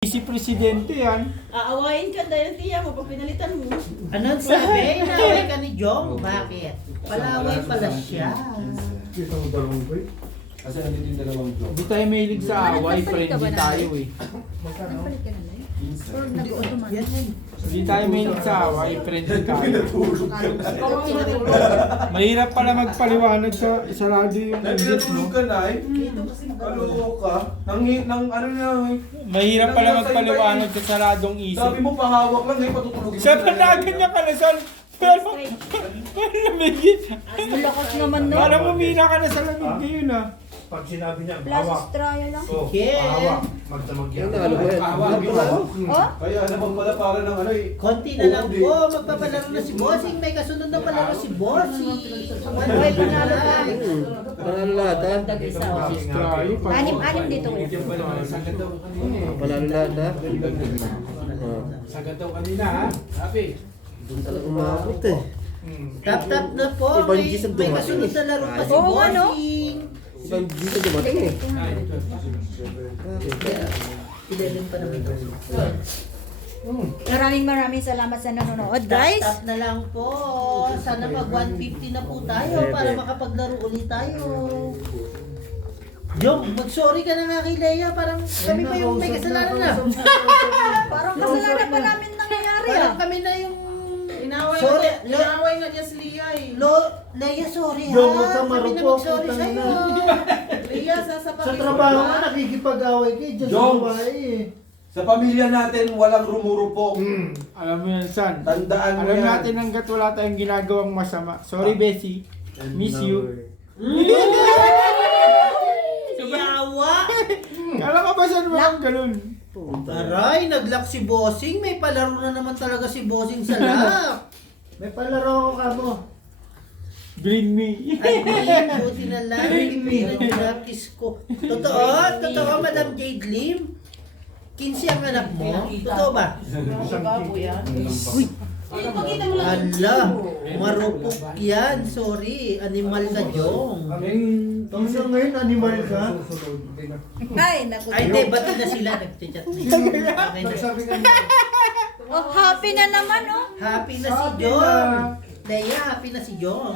Si Presidente yan. Aawain ka dahil tiya mo pag pinalitan mo. Anong sabi? Inaway ka ni Jong? Bakit? Palaway pala siya. Kita mo dalawang boy? Kasi nandito yung dalawang job. Hindi tayo mahilig sa away, friendly tayo eh. Nagpalit ka na na Minsan. Or nag-automatic? Yan yan. Hindi tayo mahilig sa away, friendly tayo. Pinatulog ka na. Mahirap pala magpaliwanag sa sarado yung exit Pinatulog mo. ka na eh. Kaloko ka. Nang ano na eh. Mahirap pala magpaliwanag sa saradong isip. Sabi mo pahawak lang eh, patutulogin mo. Sa panagan niya pala, son. Pero, lamigin. Ang lakas naman no. Parang umina ka na sa lamig ngayon ah. Pag sinabi niya, Plus hawak. Australia lang. Oh, Yeah. hawak. Magdamag yan. Pahawak. Oh? Kaya naman pala para ng ano eh. Konti na lang po, magpapalaro na si Bossing. May kasunod na palaro si Bossing. Manuel panalo na. Panalo lahat ha? Australia. Anim-anim dito. Panalo lahat ha? Sagad daw kanina ha. Happy. Doon talaga umabot eh. Tap-tap na po. Ibang May, G's ang may dumating kasunod eh. na laro pa si Oo, ano? Bossing. Ibang dito dumating eh. Ilalim pa naman ito. Maraming salamat sa nanonood, guys. Tap-tap na lang po. Sana mag 150 na po tayo para makapaglaro ulit tayo. Jong, mag-sorry ka na nga kay Leia. Parang kami pa yung may kasalanan na. Parang kasalanan pa namin nangyayari ah. Parang kami na yung... Inaway Sorry, inaway nga niya si Lia eh. Leia, sorry ha. Jong, huwag ka Kami na marupok, mag-sorry putang sa'yo. Lia, sasapakin Sa trabaho nga nakikipag-away kayo dyan sa Jong! babae eh. Sa pamilya natin, walang rumurupok. Alam mo yan, son. Tandaan mo Alam yan. natin hanggat wala tayong ginagawang masama. Sorry, Bessie. Miss you. Yawa! Kala ka ba saan walang ganun? Aray, nag-lock si Bossing. May palaro na naman talaga si Bossing sa lock. May palaro ako kamo. Bring me. Ay, buti na lang. Hindi na nilakis ko. Totoo, Madam Jade Lim. 15 ang anak mo. Totoo ba? Bago yan. Ipakita mo lang. Ala, marupok yan. Sorry, animal ka, Jong. Hanggang ngayon animal ka? Ay, naku. Ay, hindi, bati na sila. Nag-chat na. Okay na. Sabi ka Oh, happy na naman oh. Happy na si Jong. Leia, happy na si Jong.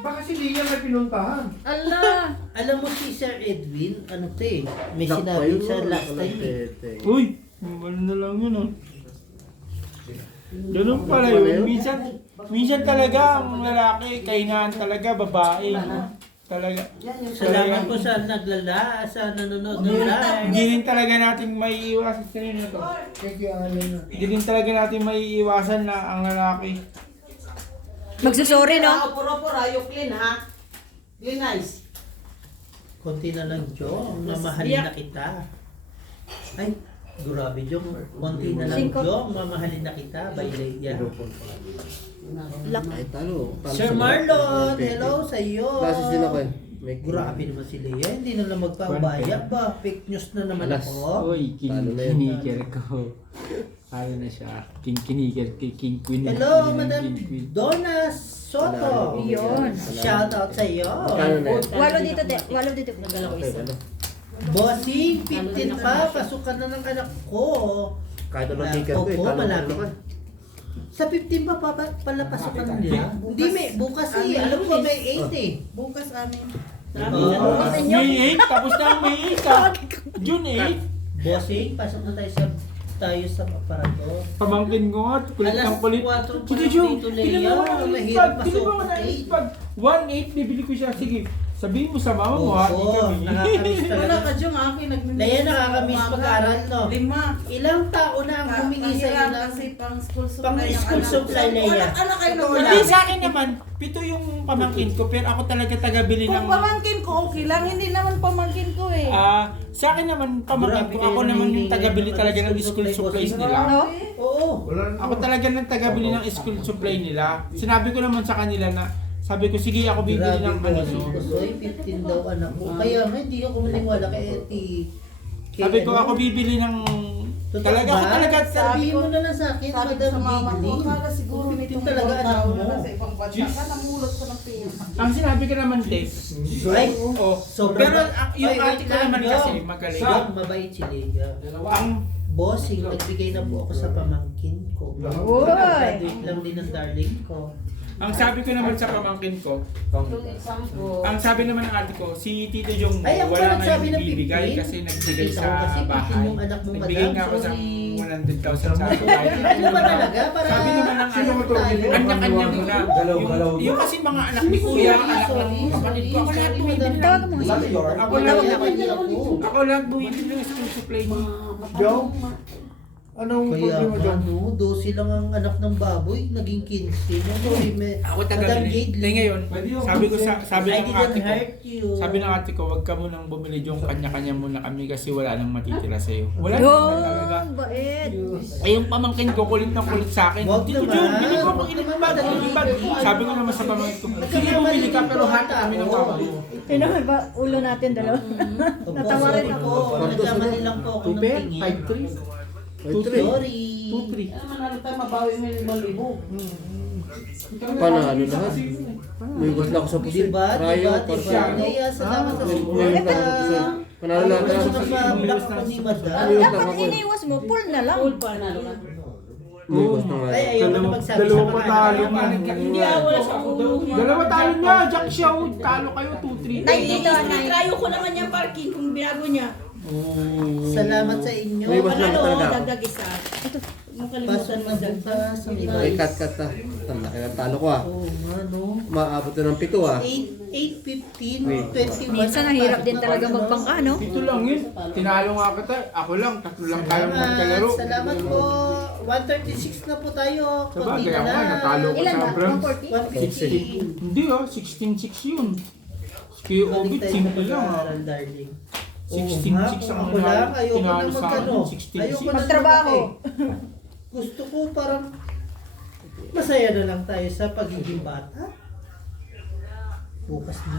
Baka si Liga may pinuntahan. Allah. Alam mo si Sir Edwin, ano to eh, may sinabi sa last time eh. Uy, ano na lang yun oh. Ganun pala yun. Minsan talaga ang lalaki, kahinaan talaga, babae. No? Talaga. Salamat po sa naglala, sa nanonood ng live. Hindi rin talaga natin maiiwasan kanina to. Hindi rin talaga natin maiiwasan na ang lalaki. Magsusorry no? Puro-puro, you clean ha. Be nice. Konti na lang, Jong, mamahalin na kita. Ay, grabe, Jong. Konti na lang, Jong, mamahalin na kita. By Leia. Ay, talo. Sir Marlon, hello sa iyo. Classes din ako eh. May Grabe naman si Leia, hindi na lang magpapabaya ba? Fake news na naman Alas. ako. Uy, Talo na yun. kiniker ko. Ano na siya? Kiniker kay King Queen. Hello, Hindi na Madam King Queen. Donna Soto. Yun. Shout out sa iyo. Magkano na yun? Walo dito. Nagala ko isa. Bossing, 15 pa, pasukan na ng anak ko. Kahit anong ticket ko eh, Opo, talo ko malapit. naman. Sa 15 pa pala pasukan nila? Hindi, may bukas eh. Alam ko may 8 eh. Bukas amin. Bukas ninyo. May 8, tapos na ang May 8 ah. June 8. Bossing, pasok na tayo sa aparador. Pamangkin ko nga, kulit Alas ng kulit. 4 pa Sige, lang Jung, dito, tignan Leia. mo na ang Mahirap ispag. Tignan mo pasok na ang eh. ispag. 1.8, bibili ko siya. Sige, sabihin mo sa mama mo ha, di Oo, kami. nakakamiss Wala talaga. ka dyan, akin nagmimiss. Leia, nakakamiss mag-aral, no? 5. Ilang tao na ang humingi sa iyo Mahirap ng kasi pang school supply. pang ng school anak. supply, Leia. Anak kayo na wala. Hindi, sa akin naman, 7 yung pamangkin ko, pero ako talaga taga-bili ng... Kung pamangkin ko, okay lang. Hindi naman pamangkin ko eh. Sa akin naman, pamangkin ko, ako naman yung taga-bili talaga ng school supplies nila. No? Oo. Ako talaga ng taga-bili ng school supply nila. Sinabi ko naman sa kanila na, sabi ko, sige ako bibili ng ano. Soy, 15 daw anak ko. Kaya nga, hindi ako maniwala kay Eti. Sabi ko, ako bibili ng... Talaga ako talaga... Sabihin mo na lang sa akin, Sabi ko Madam sa mama ko, Bigling. akala siguro 15 nitong talaga ibang anak tao mo. na nasa ibang bansa ka, namulot ko ng pera. Ang sinabi ko naman, Tess. Ay, Oh, sobrang pero yung Ay, ate ko naman Jong. kasi magaling. Jong, mabait si Leia. Ang Bossing, nagbigay na po ako sa pamangkin ko. Uy! Graduate lang din ng darling ko. Ang sabi ko naman sa pamangkin ko, Yung exam ko. ang sabi naman ng ate ko, si Tito Jong Ay, ako wala nagsabi nga ng ibibigay 15. kasi nagbigay Kita sa ko kasi 15 bahay. yung anak mo, Nagbigay madam. nga ako sa Sorry. 100,000 sa bahay. Ano ba talaga? Para Sabi naman ng Sino mo to? tayo. Kanya-kanya mo na. Galaw-galaw. Yung kasi mga anak ni kuya, anak ng kapatid ko, ako lahat bumibili ng Tawag mo nga. Lalo yun. Ako Wala lang, naman ako. ako lahat bumibili ng school supply ko. Joe? Anong Kaya problema dyan? ano, 12 lang ang anak ng baboy, naging 15. No, Ako Madam taga-bili. Jade, Ngayon, sabi ko sabi I ng didn't ate ko, hurt you. sabi ng ate ko, wag ka munang bumili yung kanya-kanya muna kami kasi wala nang matitira sa'yo. Wala Yung naman talaga. bait. Ay, yung pamangkin ko, kulit na kulit sa akin. Wag Dito, naman. Jun, bili ko akong inibag. Sabi ko naman sa pamangkin ko, sige, bumili ka, pero hati kami ng papa mo. Tingnan ba ulo natin dalawa? Natawa rin ako. Nagkamali lang po ako ng tingin. 5-3. Sorry. 2-3. Ano man tayo mabawi mo yung 5,000. Panalo lahat. May gusto ako sa pusit. Diba? Rayo, Diba? Parsa. Kaya salamat sa May support. gusto ako sa pusit. Panalo lahat. Gusto mag-block ko ni Madam. Dapat iniwas mo, full na lang. Full pa na lang. May gusto nga. Ay, ayaw na magsabi sa Dalawa mga pa talo anak. niya. Hindi wala sa ulo. Dalawa talo niya, Jack Shaw. Talo kayo, 2-3. Nay, dito, nay. Trayo ko naman yung parking kung binago niya. Salamat sa inyo. May gusto lang Panalo, talaga ako. dagdag isa. Huwag mo Pasok kalimutan na magdagdag. bukas. May cut ah. Tanda kaya talo ko ah. Oo nga, no? Maabot na ng 7 ah. 8:15, Wait. 21. Minsan ang hirap din talaga magbangka, no? Ito lang yun. Tinalo nga kita. Ako lang, 3 lang kayang magkalaro. Salamat po. 136 na po tayo. Sabagay, Konti na ako nga, lang. natalo ko Ilan sa ba? bronze. 140? 150. Hindi ah, 16-6 yun. Kaya Balik Obit, tayo simple lang ah. mag-aaral, darling. 16-6 ang Ako lang, ayoko na tinalo sa magkano. akin. 16-6. Ayoko na Magtrabaho. lumaki. Gusto ko parang masaya na lang tayo sa pagiging bata. Bukas na.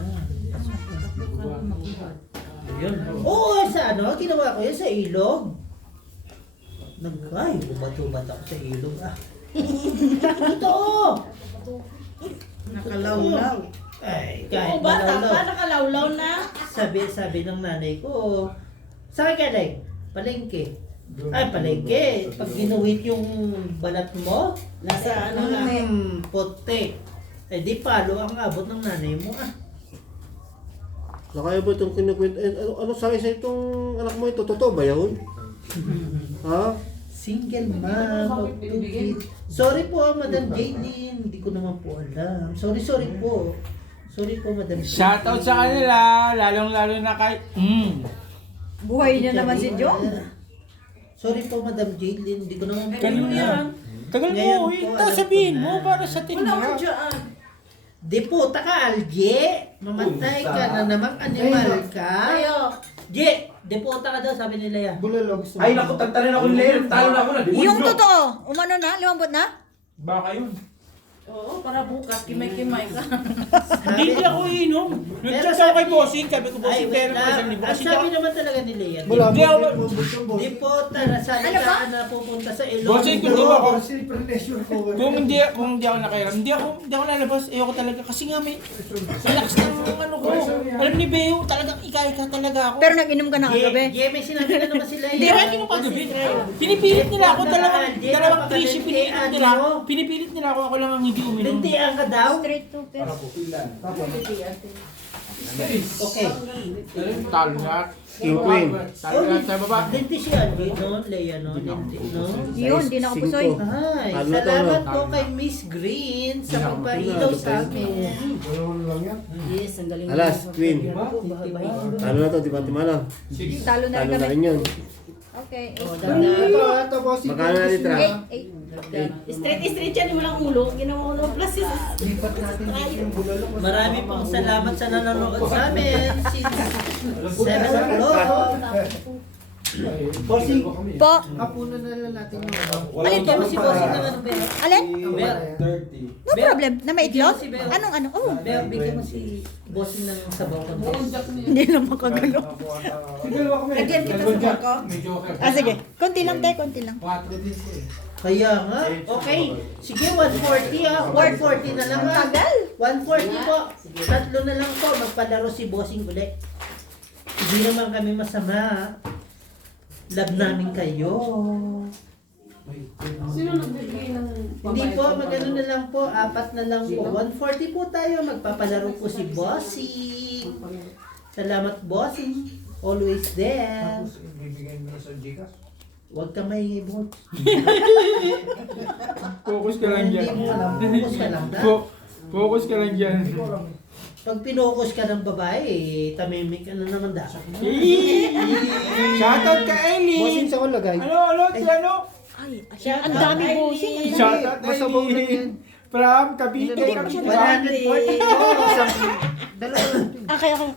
Ayun. Oo, sa ano, ginawa ko yan sa ilog. Ay, bubat-bubat ako sa ilog ah. Totoo! Nakalawlaw. Ay, Oo, kahit bata malawlaw. pa, nakalawlaw na. Sabi ng nanay ko, saan ka lang? Palengke. Ay, palengke. Pag ginuhit yung balat mo, Nasa ano na. puti. Eh di palo ang abot ng nanay mo ah. Nakaya ba itong kinukwento? Ano sabi sa itong anak mo ito? Totoo ba yun? Ha? Single mom of 2 kids. Sorry po, Madam Jaylin. Hindi ko naman po alam. Sorry po. Sorry po, Madam Jaylin. Shoutout sa kanila, lalong-lalo na kay... Buhay niya naman si Joe. Sorry po, Madam Jaylin. Hindi ko naman po Ganun alam. yan. Tagal Ngayon mo, po, ito alam ko sabihin na. mo para sa Wala ko tinira. dyan. Di puta ka, Alje. Mamatay ka na naman, animal ka. Ayo. Je, di puta ka daw, sabi nila yan. Bulalog. Ay, naku, tagtarin ako ni Leon. Talo na ako na. Demonyo. Yung totoo, umano na, lumambot na? Baka yun. Oo, para bukas, kimay-kimay ka. Hindi ako inom. Pero Nag-chat ako kay Bossing, sabi ko, Bossing, pero pa isang libo. Ang Kasi sabi daw, naman talaga ni Leia, Wala Hindi ako- di po salitaan na pupunta sa ilong. Bossing, kung di ba ako, pressure ko. kung hindi ako nakairam, hindi ako lalabas. Ayoko talaga kasi nga may lakas ng ano ko. Alam ni Beo, talagang ika-ika talaga ako. Pero nag-inom ka na kagabi. May sinabi na naman sila Hindi rin yung paggabi. Pinipilit nila ako, dalawang tissue pinipilit nila. Pinipilit nila ako, ako lang ang hindi uminom. Lintian ka daw? Straight to pero. Okay. Talo na. King Queen. Talo na sa baba. Linti si Aldi, no? Leia, no? Linti, no? Yun, di na ako pusoy. Ay, Talo na to, salamat no? po kay Miss Green sa pagpailaw sa amin. Dalawa na lang yan. Yes, ang galing. Alas, Queen. Talo na to, di ba timala? Talo na rin Talo na kami. rin yun. Okay. Ito, boss. Magkano na litra? 8. Straight yan, walang ulo. Ginawa ko ng plus. Lipat natin dito yung bulalog. Marami pong salamat sa nanonood sa amin since 7 o'clock. Bossing. Po. Hapunan na lang natin yung Alin Ito po? si Bossing ng ano, Bea? Alin? Bea, 30. No problem. Na may itlog? Bigyan si Beo. Anong ano? Oh. Bea, bigyan mo si Bossing ng sabaw contest. Hindi lang makagalo. Lagyan kita sa bangko. Ah, sige. Konti lang, te. Konti lang. Kaya nga, okay. Sige, 140 ah. 140 na lang Ang ah. tagal. 140 po. Tatlo na lang po. Magpalaro si Bossing ulit. Hindi naman kami masama ah. Love namin kayo. Sino nagbibigay ng Hindi po, magano na lang po, 4 na lang po. 140 po tayo, magpapalaro po si Bossing. Salamat Bossing, always there. Tapos bibigyan mo na sa Gcash. Huwag ka maingay boss. Focus ka lang dyan. Hindi mo alam, focus ka lang na. Focus ka lang dyan. Pag pinokus ka ng babae, tamimik ka na naman da. Shoutout ka, Bossing Ellie! sa ko lagay. Ano? Ang dami bossing. Shoutout, Masabaw lang Ellie! yan. From Cavite, Cavite. 140 Okay. 140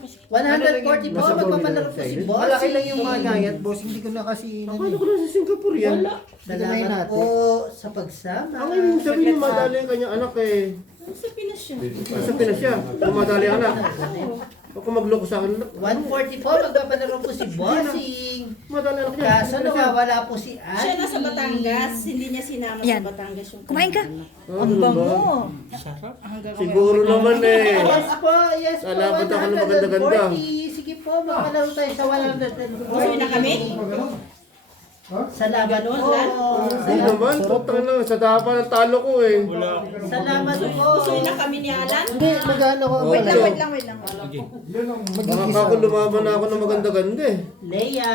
po, magpapalaro po si Bossing. Malaki lang yung manayat, boss. Hindi ko na kasi... Akala ko na sa Singapore yan. Salamat natin. po sa pagsama. Ang ibig sabihin yung madali ang kanyang anak eh. Sa Pinas siya. Sa Pinas siya. Yung madali ang anak. Ako magloko sa akin. 140 po, magpapalaro po si Bossing. Madali anak niya. Kaso nawawala po si Annie. Siya nasa Batangas, hindi niya sinama Yan. sa Batangas yung Kumain ka. Ah, Ang ganun ba? bango. Siguro naman eh. Yes po, yes po. Salamat ako ng maganda-ganda. 140. Sige po, magpalaro tayo sa 140. Gusto na kami? Salamat po. Hindi naman. Putang na. Sa dapa ng talo ko eh. Salamat po. Gusto na kami ni Alan? Hindi, magano ko. Oh, Wait lang. Baka ako lumaban na ako ng maganda-ganda eh. Leia,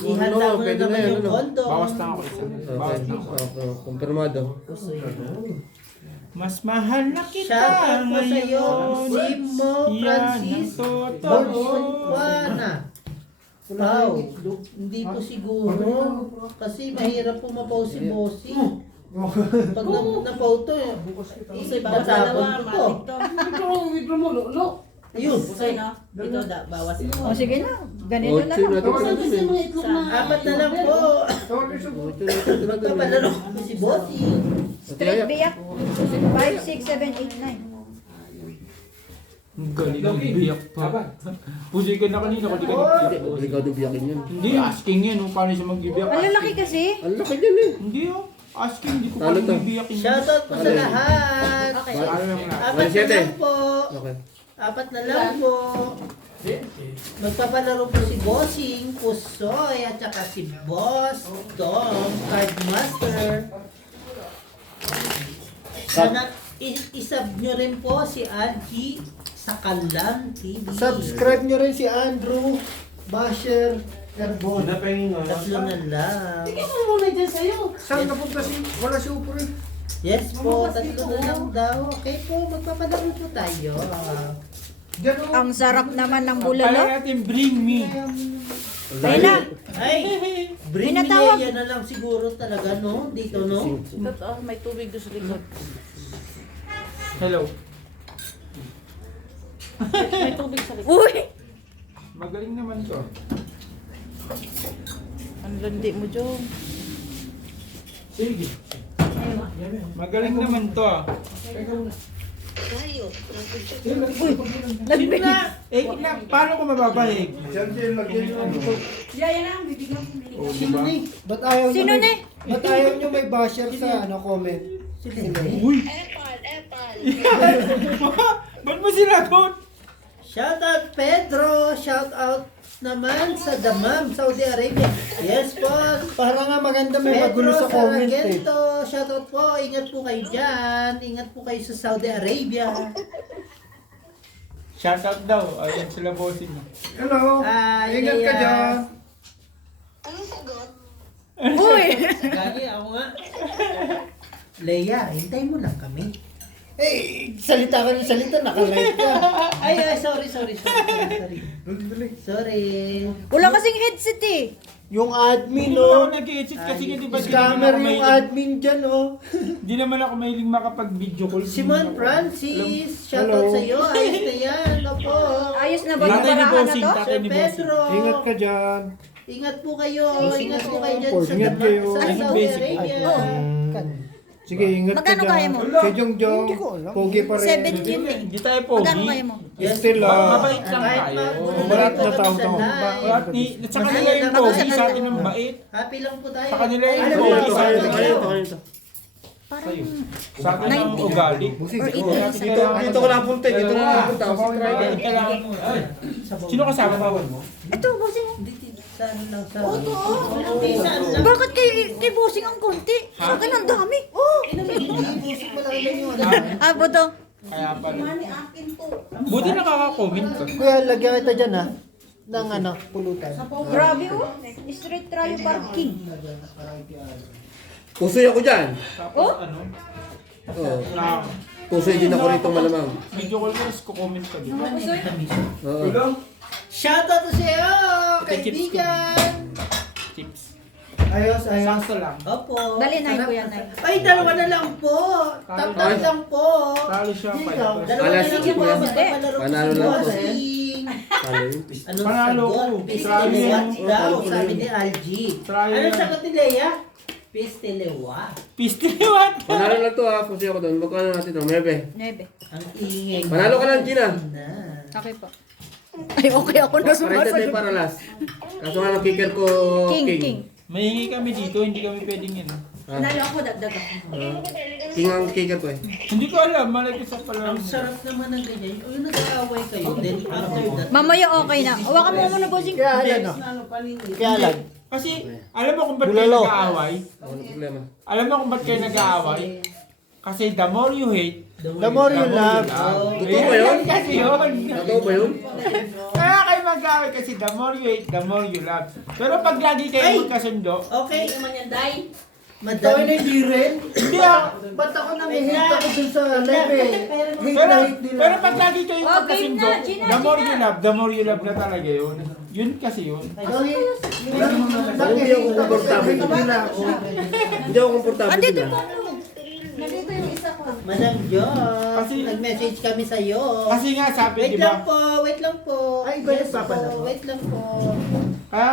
ihanda mo na pwede na naman yan, yung ano? kondo. Bawas lang ako isa. Okay. Okay. Kumpirmado. Mas mahal na kita Shoutout po sa iyo, ngayon. Simo Yan ang Francis totoo. Bonsuana. Wow, hindi po siguro. Kasi mahirap po mapaw si Bossing. Pag napauto, Gusto bawat dalawa, matik to. ayun. Gusto no? Ito bawas. O sige na. Ganito na Ocho lang. natin sa dun eh. Apat na lang po. Ocho natin sa dun Magpapalaro eh. po si Bossing. Straight biyak. 5, 6, 7, 8, 9. Ang galing ng biyak pa. Pusoy ka na kanina, kasi Hindi, obligado biyakin yun. Hindi, asking yan, paano siya magbibiyak. Ang lalaki kasi. Ang laki din eh. Hindi asking, hindi ko Talo pa to. bibiyakin. Shoutout po sa lahat. Ano naman na? Apat na lang po. Okay. Apat na lang po. Magpapalaro po si Bossing, Pusoy, at saka si Boss Tom, Cardmaster. Sana isab nyo rin po si Algie sa Kalan TV. Subscribe nyo rin si Andrew Basher Erbon. Tatlo na lang. Ano muna dyan sa'yo? Saan napunta si... Wala si Upo rin. Yes po, tatlo na lang daw. Okay po, magpapalaro po tayo. Diyan o. Ang sarap naman ng Kaya bulalo. natin, bring me. Ayun na. Ay, bring me Pinatawag. yan na lang siguro talaga, no? Dito, no? Totoo, may tubig doon sa likod. Hello. May tubig sa likod. Uy! Magaling naman to. Ang landi mo, Jong. Sige. Magaling naman to. Sino na? Paano ko mababalik? Yan na, bibigyan ko. Sino ni? Ba't ayaw nyo Sino may... ni? Ba't ayaw nyo may basher sa comment? Uy! Ba't mo sinagot? Shoutout Pedro, shoutout naman sa Damam, Saudi Arabia. Yes po. Para nga maganda may Pedro magulo sa comment eh. Saragento, shoutout po. Ingat po kayo dyan. Ingat po kayo sa Saudi Arabia. Shoutout daw. Ayun sila bossing. Hello. Hi, Ingat ka Leia. dyan. Uy! Gagi, ako nga. Leia, hintay mo lang kami. Eh, salita ka ng salita, naka-live ka. Ay, sorry. Sorry. Wala kasing headset eh. Yung admin, Hindi naman ako oh. nag-i-exit kasi nga diba Scammer yung admin dyan, oh. Hindi naman ako mahilig makapag-video call. Simon Francis, shoutout Hello. sa iyo. Ayos na yan. Opo. Ayos na ba yung Tatay ni barahan na bossing, to? tatay Sir ni bossing. Pedro. Ingat ka dyan. Ingat po kayo. Ingat po kayo dyan sa, Ingat kayo. sa Ay, Saudi basic. Arabia. Sige, ingat ka Magkano kaya dyan. mo? Si Jongjong, pogi pa rin. 17 eh. Hindi tayo pogi. Magkano kaya mo? Yes, Still, Mabait lang kahit tayo. magulo Marat na kami tao sa to. live. At saka Masaya nila yung lang pogi, kami. sa atin ang bait. Happy lang po tayo. Sa kanila yung Ay, pogi, Ito, sa atin kayo, ang kayo. sa'yo. Sa atin ang ugali. Dito ko napunta, dito ko napunta. Ako si Tribe. Sino kasama mo? Ito, bossing. Saan lang sa... Oo, to. Saan lang? Bakit kay bossing ang konti? Sa akin ang dami. Ah, buto. Kaya pala. Buti nakaka-comment ka. Kuya, lagyan kita dyan ha. Ng pulutan. Grabe oh. Street trial parking. Pusoy ako dyan. Tapos Oh? ano? Oo. Na Pusoy din ako rito malamang. video call ko, tapos kukomment ka din. Oo. Shoutout sa iyo, Chips. kaibigan! Chips. Ayos, ayos. Sakto lang. Opo. Dali, Nay, kuya, Nay. Ay, dalawa na lang po. Tap-tap lang po. Talo siya pa. Dalawa na Alas, lang sige po. po. Magpapalaro ko Panalo si lang po. Bossing. Ano yun? Anong Panalo sagot? ko. Pistile Grabe yan. what daw, Panalo ko sabi yun. ni Algie. Try Anong yan. sagot ni Leia? Pistile what? Pistiliwat. Panalo lang to ha. Pusoy ako doon. Magkano natin to? Mebe. 9. Ang ingay. Panalo ka lang, Gina. Na. Okay po. Ay, okay ako na Pareho tayo sumasagot. para last. Kaso nga ng kicker ko, King. Mahingi kami dito, hindi kami pwedeng yan. Nalo ako, dagdag ako. King ang kicker ko eh. Hindi ko alam, malaki sa pala. Ang sarap naman ng ganyan. O yung nag-aaway kayo, then after that... Mamaya okay na. Hawakan mo muna, bossing. Kaya ano? Kaya lang. Kasi, alam mo kung ba't kayo Bulalo. nag-aaway? Ano problema? Alam mo kung ba't kayo nag-aaway? Kasi the more you hate, The more you love. Totoo ba yun? Kasi yun. Totoo ba yun? Kaya kayo mag-aaway kasi the more you hate, the more you love. Pero pag lagi kayo magkasundo, Okay. Ikaw Madam. ay hindi rin. hindi ako. Ba't ako nangihit ako dun sa live eh? Hate Pero, na hate nila. pero pag lagi kayo Oh, game magkasundo, na, Gina, the more Gina. you love, the more you love na talaga yun. Yun kasi yun. Bakit Hindi ako komportable. hate nila ako? Hindi ako komportable Andito din po. ah. Nandito yung isa ko. Madam Jo, Kasi- nag-message kami sa'yo. Kasi nga sabi, Wait di lang ba? po, wait lang po. Ay, iba yung Yes papa po, na. wait lang po. Kaya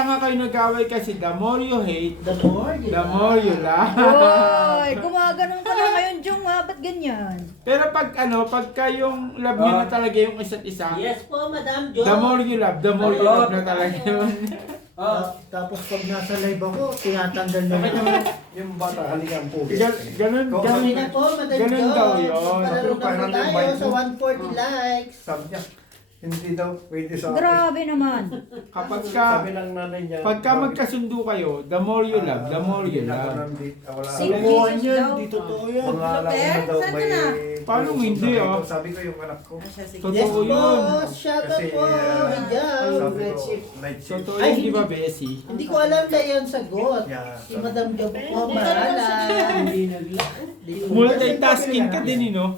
nga kayo nag-aaway kasi the more you hate, The more you the more you love. Oy, gumaganon ka na ngayon, Jung, ha? Ba't ganyan? Pero pagka yung love nyo na talaga yung isa't isa, Yes po, Madam Jo. the more you love na talaga yun. Tapos pag nasa live ako, tinatanggal na yung bata, halika ang pugi. Ganun, Kami na po, Madam Jo. Ganun daw yun. Palaro na po tayo sa 140 likes. Sabi niya, hindi daw pwede sa Grabe naman. Kapag Sabi ng nanay niya. pagka magkasundo kayo, the more you love, the more you love. Si Buwan Jesus yan, daw. di totoo yan. Mga alam Loper, na daw saan may... ka na? Paano hindi, ah? Sabi ko yung anak ko. Yes Totoo po, yun. shoutout Kasi, po. Hijab. sabi ko, night shift. Totoo Ay, yun, di ba, hindi. Bessie? Hindi ko alam na yan sagot. Yeah, Si Madam Jo po, mahala. Multitasking ka din, no?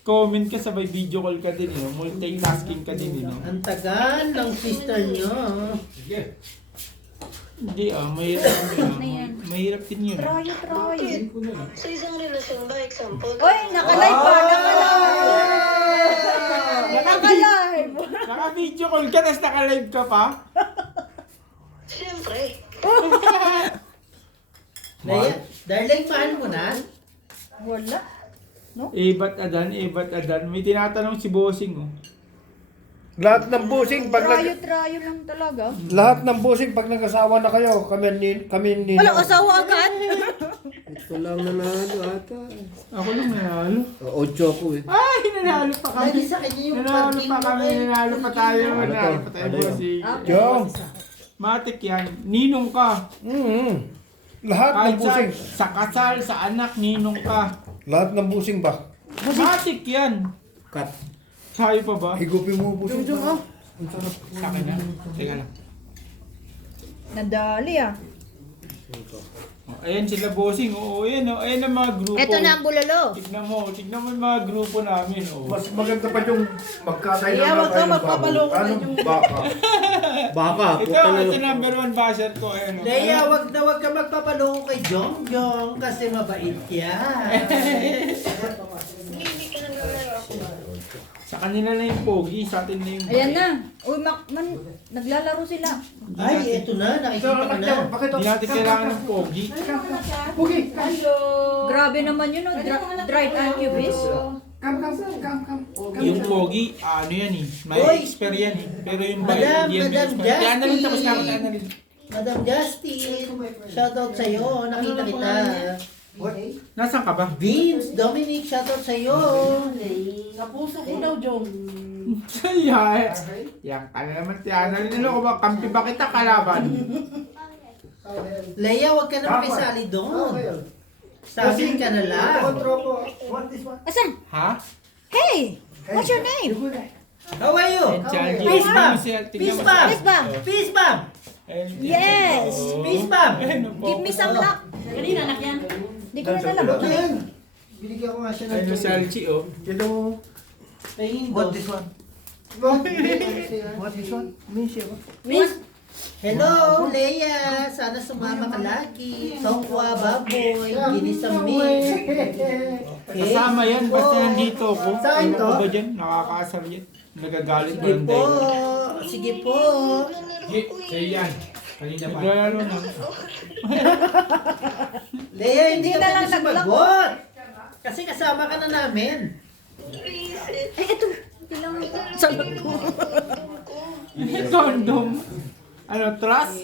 Comment ka sabay video call ka din, no? Multitasking ka din, no? Ang tagal ng sister nyo. Hindi, mahirap din Na yan. Mahirap din yun. Try. Sa isang relasyon ba, example? Oy, nakalive pa, nakalive. Naka-video call ka, tapos naka-live ka pa? Siyempre. Darling, mahal mo na? Wala. Ba't adan? May tinatanong si Bossing, oh. Lahat ng busing pag Trayo lang talaga. lahat ng busing pag nag-asawa na kayo, kami ni Wala, asawa agad. Ito lang nanalo ata. Ako lang nanalo. Ocho ko eh. Ay, nanalo pa kami. Lagi sa kanya yung Nanalo parking pa mo kami, eh. nanalo pa tayo. Ano to? Nanalo pa tayo, Ano yun? Bossing. Jong. Matik yan. Ninong ka. Lahat Kahit ng busing. sa kasal, sa anak, ninong ka. Lahat ng busing ba? Matik yan. Cut. Tayo pa ba? Higupin mo busing. Sa akin na. Teka lang. Nadali ah. Oh, ayan sila Bossing. Oo, ayan. Oh. Ayan ang mga grupo. Ito na ang bulalo. Tignan mo yung mga grupo namin. Oh. Mas maganda pa yung magkatay Kaya wag ka magpapaloko na Anong yung- baka? Baka. Ito number 1 basher ko. Ayan, oh. Leia, wag ka magpapaloko kay Jong Jong kasi mabait yan. Hindi ka naglalaro ako. Sa kanila na yung pogi, sa atin na yung Ayan na. Uy, naglalaro sila. Ay, eto na, nakikita ko na. Hindi natin kailangan ng pogi. Grabe naman yun, no? Dried anchovies. Yung pogi, ano yan eh. May Oy! expert yan eh. Pero yung Madam, hindi yan Madam expert. Kaya na rin tapos na ako Justin. na rin. Madam Justin, shoutout sa'yo, nakita kita. Nasaan ka ba? Vince, Dominic, shoutout sa'yo. Sa puso ko daw, Jong. Saya. Yan ka na naman tiyan. Nalilo ko ba? Kampi ba kita kalaban? Leia, huwag ka na makisali doon. Sabi ka na lang. What is what? Asan? Ha? Hey! What's your name? How are you? Peace bomb! Peace Peace bomb! Peace bomb! Peace bomb! Yes! Peace bomb! Give me some luck. Kanina, anak yan. Hindi ko na alam. Ano yan? Binigyan ko nga siya ng Ano si Alchi, oh? Hello. What this one? What this one? Misha ba? Hello, Leia! Sana sumama ka lagi. Tongwa, baboy, ginisang meat. Okay. Kasama yan, basta nandito ako. Saan Ano to? ko ba dyan? Nakakaasar yan. Nagagalit Sige ng po. dahil. Sige po. Sa'yo yan. Kanina pa. Naglalaro na. Leia, hindi Hindi ka na na lang sumagot. Kasi kasama ka na namin. Ay, ito. Ilang sagot ko. Condom. Ano, trust?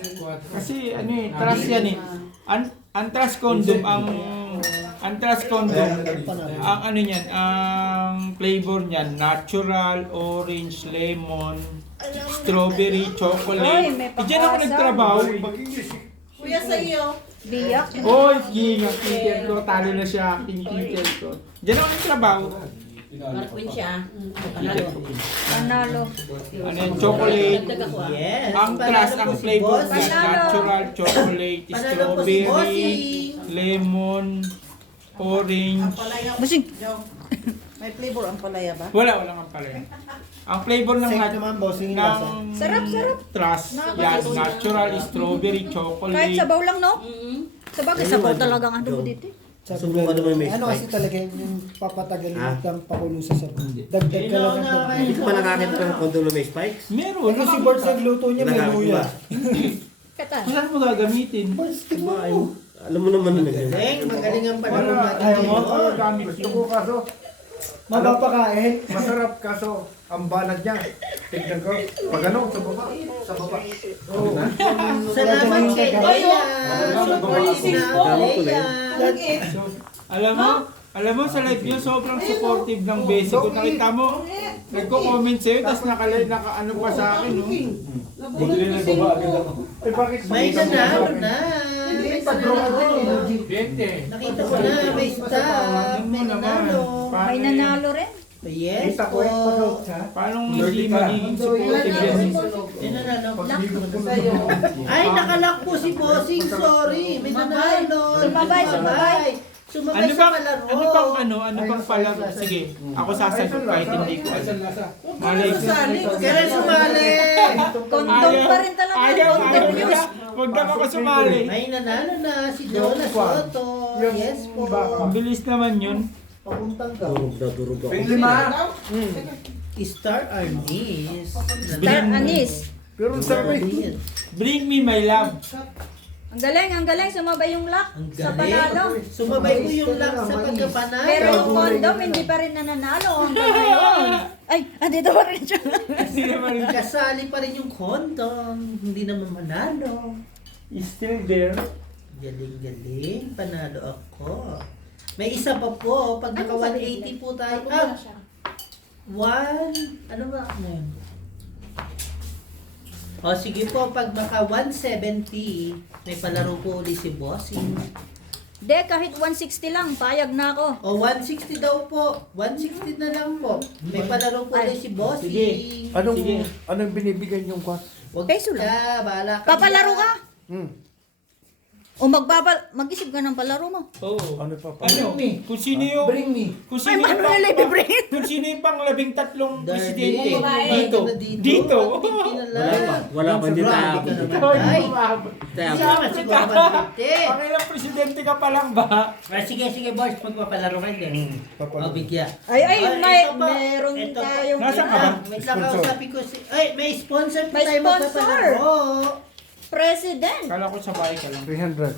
Kasi ano eh, trust yan eh. Ang trust condom, ang trust condom, ang ano niyan, ang flavor niyan, natural, orange, lemon, strawberry, Ay, chocolate. may Diyan ako pangasa. nagtrabaho. Kuya, sa iyo. Biyak. Oy, king, ang teacher ko, talo na siya, king teacher ko. Diyan ako nagtrabaho. Markwin siya. Panalo. Ano yan, chocolate. Dagdag ako ah. Yes. Ang panalo trust, po ang si flavor Boss. niya, natural, chocolate, Panalo po si strawberry, Bossing. lemon, orange. Busing. May flavor ang palaya ba? Walang ang pala. Ang flavor ng Safe naman, bossing yung lasa. Sarap, sarap. trust, yan, natural, strawberry, Kahit chocolate. sabaw lang, no? Mm-hmm. Sa bagay, sabaw talagang ano mo dito. Subukan naman may Ano kasi spike. talaga yung papatagal Ah. ng pakulo sa sabon. Dagdag ka lang ng dagdag. Hindi ko pa nakakita ng kondo na may spikes. Meron. Ano si Bart sa luto niya may Nakakita luya. ba? Kata. Saan mo gagamitin? Bart, tingnan Ba, mo. alam mo naman na ganyan. Galing, magaling ang panalo natin Ayaw mo? ngayon. Gamit Gusto ko kaso, Mapapakain. masarap kaso, ang banat niya. Tignan ko, pag ano, sa baba. Sa baba. Oo. Salamat kay Leia. Supportive na Leia. Alam mo sa live niyo, sobrang supportive ng basic ko. Nakita mo, nagko-comment sa'yo, tapos naka-ano pa sa akin, no? Bigli na baba agad ako. Eh bakit May nanalo na. May pag-draw nanalo. agad Nakita ko na, may stop, may nanalo. May nanalo rin. Yes Kita ko po. eh, pag-out ha. Paano hindi magiging supportive yan? May nanalo. Ay, nakalak po si Bossing. Sorry. May nanalo. Sumabay. Sumabay sa palaro. Ano bang palaro? Sige, ako sasagot kahit hindi ko. Malay ko. Kailan sumali? Kondom pa rin talaga. Ayaw Kondom na. news. Huwag na ako sumali. May nanalo na si Jonas Soto. Yes po. Ang bilis naman yun. Papuntang ka. Durog na durog ako. Pin lima. Star Arnis. Star Anis. Pero sabi, Bring me my love. Ang galing. Sumabay yung lock Ang sa galing. panalo. Sumabay ko yung lang sa pagkapanalo. Pero yung kondom, hindi pa rin nananalo hanggang ngayon. Ay, andito pa rin siya. Hindi naman rin siya. Kasali pa rin yung kondom. Hindi naman manalo. Still there. Galing. Panalo ako. May isa pa po. Pag naka 180 po tayo. Ano ba? O sige po, pag maka 170, may palaro po ulit si Bossing. De, kahit 160 lang, payag na ako. O 160 daw po. 160 na lang po. May palaro po ulit si Bossing. Sige. anong binibigay niyong kwas? Huwag Peso lang. ka, bahala ka. Papalaro ka? O Hmm. mag-isip ka ng palaro mo. Oo. Ano pa pa? Ano? Kung sino yung... Bring me. Kung Ay, sino yung Manuel Libre. Kung sino yung pang 13 Darling. presidente. Babae. Dito. Dito. Wala pa, hindi tayo. Ay, Tayo. Hindi naman siguro mabinte. Pang ilang presidente ka pa lang ba? Sige boys, magpapalaro kayo din. O bigya. Ay, Ito po. meron Ito po. tayong... Nasaan ka ba? Wait lang, kausapin ko si... Ay, may sponsor po May tayo sponsor. magpapalaro. President. Kala ko sa bahay ka lang. 300.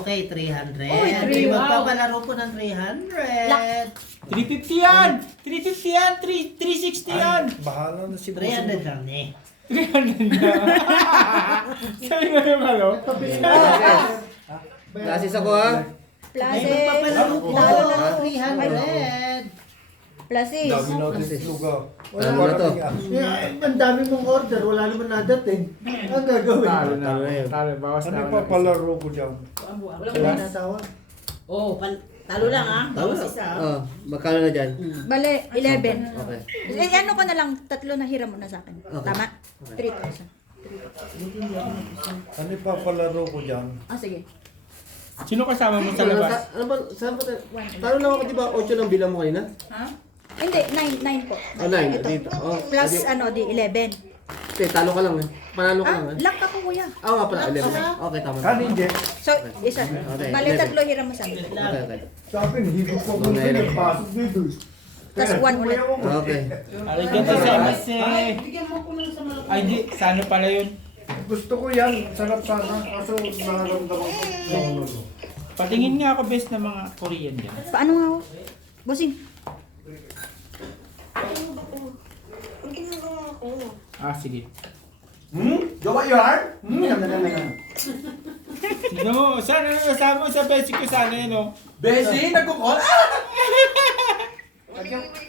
Okay, 300. Uy, May 300. magpapalaro po ng 300. 350 yan! 350 yan! 360 yan! Bahala na si 300 lang eh. 300 na. Sa'yo na yung ano? Lasis ako ha. May Plase. magpapalaro po. Talo na ako. 300. Plasis. Dami natin lugar. Wala Talo na to. Ang dami mong order, wala naman nadating. Ang gagawin. Talo na. Talo na yun. Talo, bawas Ano na. yung papalaro ko dyan? Wala Wala mo. na tawa. Oh, talo lang ah. Tama na. Bawas isa. Oh, magkano na dyan? Bale, 11. Okay. Ano ko na lang, 3 na hiram mo na sa akin. Okay. Tama? 3,000. Ano yung papalaro ko dyan? Ah, sige. Sino kasama mo sa labas? Ano ba? Saan ba tayo? Talo lang ako, di ba? 8 lang bilang mo kanina? Ha? Hindi, 9 po. Oh, 9. Ito. Dito. Oh, Plus, edi- di 11. Hindi, talo ka lang eh. Panalo ka Ah, lang eh. lock ako, kuya. Oo nga pala, 11. Okay, tama. Kan hindi. So, isa. Okay, Bale, 11. 3 hiram mo sa akin. Okay, okay. Sa akin, higop ko Mga kung 11. pasok dito. Tas 1 ulit. Okay. Arigato gozaimasu. Bigyan mo ko lang sa malaki. Ay, di. Sano pala yun? Gusto ko yan. Sarap sana. Kaso nararamdaman ko. Patingin nga ako best ng mga Korean dyan. Paano nga ako? Bossing. Ang ginagawa ko. Ah, sige. Gawa yan? Tignan mo, sana nasama mo sa basic ko sana yun, oh. Besi, nagkukol.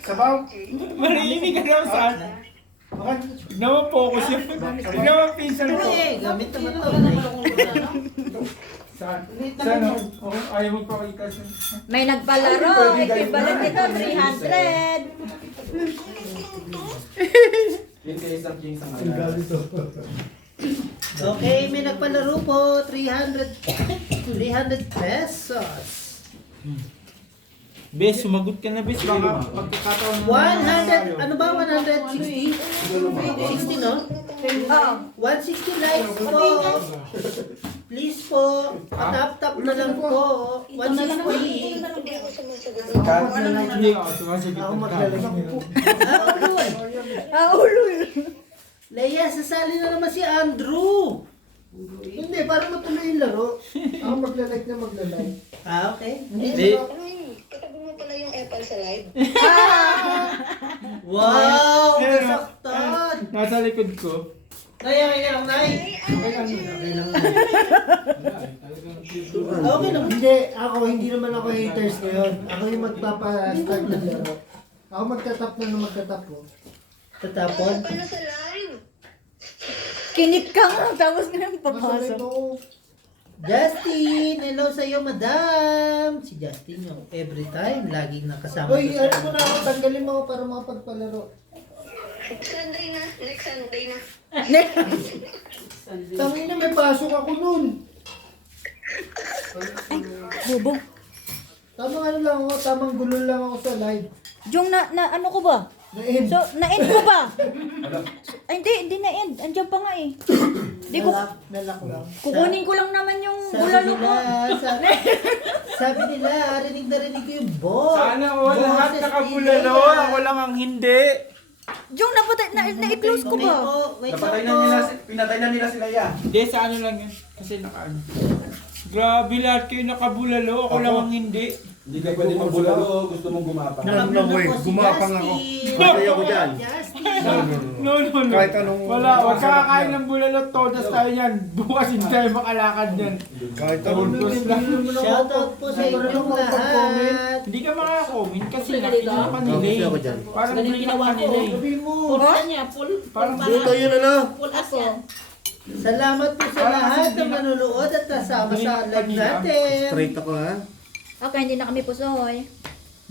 Sabaw. Marinig ka daw sana. Tignan mo, focus yun. Tignan mo, pinsan ko. Eh, gamit naman to. Sana, oh, ayaw mo pakita siya. May nagpalaro. Equivalent ito, 300. Okay, may nagpalaro po. 300 pesos. Bes, sumagot ka na, Bes. Baka pagkakataon mo. 100, ano ba? 160? 60, no? Oo. 160 likes po. Please po. Patap-tap na lang po. 160. Hindi ako sumasagot. Hindi ako sumasagot. Ako maglalagay nyo. Ah, ulo. Leia, sasali na naman si Andrew. Hindi, para matuloy yung laro. Ako maglalike na maglalike. Ah, okay. Hindi. Katabi mo pala yung apple sa live. Wow! Ayun, Nasaktan! Nasa likod ko. Nay, okay ka lang, Nay? Okay lang, Nay. Okay lang. Hindi, hindi naman ako haters ngayon. Ako yung magpapa-start ng laro. Ako magtatap na nung magtatap ko. Tatapon. Paano sa live? Kinik ka nga. Tapos nga yung Masabay papasok. ko. Justin! Hello sa'yo, madam! Si Justin yung every time, laging nakasama. Uy, ano mo na ako, tanggalin mo ako para makapagpalaro. Sunday na. Next Sunday na. Tangin na, may pasok ako nun. Bubog. Tamang ano lang ako, tamang gulo lang ako sa live. Jong, ano ko ba? Na-end. So, na-end ko ba? Ay, hindi na-end. Andiyan pa nga eh. Di ko, Nalak lang. kukunin ko lang naman yung Sabi bulalo nila, ko. sabi nila, rinig na rinig ko yung boss. Sana all lahat Boses nakabulalo. nila. Ako lang ang hindi. Jong, na-i-close ko ba? Wait lang po. Pinatay na nila sila yan. Hindi, sa ano lang yun. Kasi nakaano. Grabe lahat kayo nakabulalo. Ako lang ang hindi. Hindi ka pwede magbulalo. Gusto mong gumapang. Nakabulalo po si Gumapang ako. Justin. Patay ako dyan. Justin. No. Kahit anong... Wala, wag ka kakain ng bulalo. Todas tayo yan. Bukas hindi tayo makalakad yan. Kahit anong... Shoutout po sa inyong lahat. Hindi ka makaka-comment kasi Full ka dito? nakikita pa nila Okay, ako eh. dyan. Parang Ganun free ginawa pa ko. nila eh. Sabi mo. Full niya, full. Parang Buto yun ano? Full as yan. Salamat po sa lahat ng nanonood at kasama sa live natin. Straight ako ha. Okay, hindi na kami pusoy.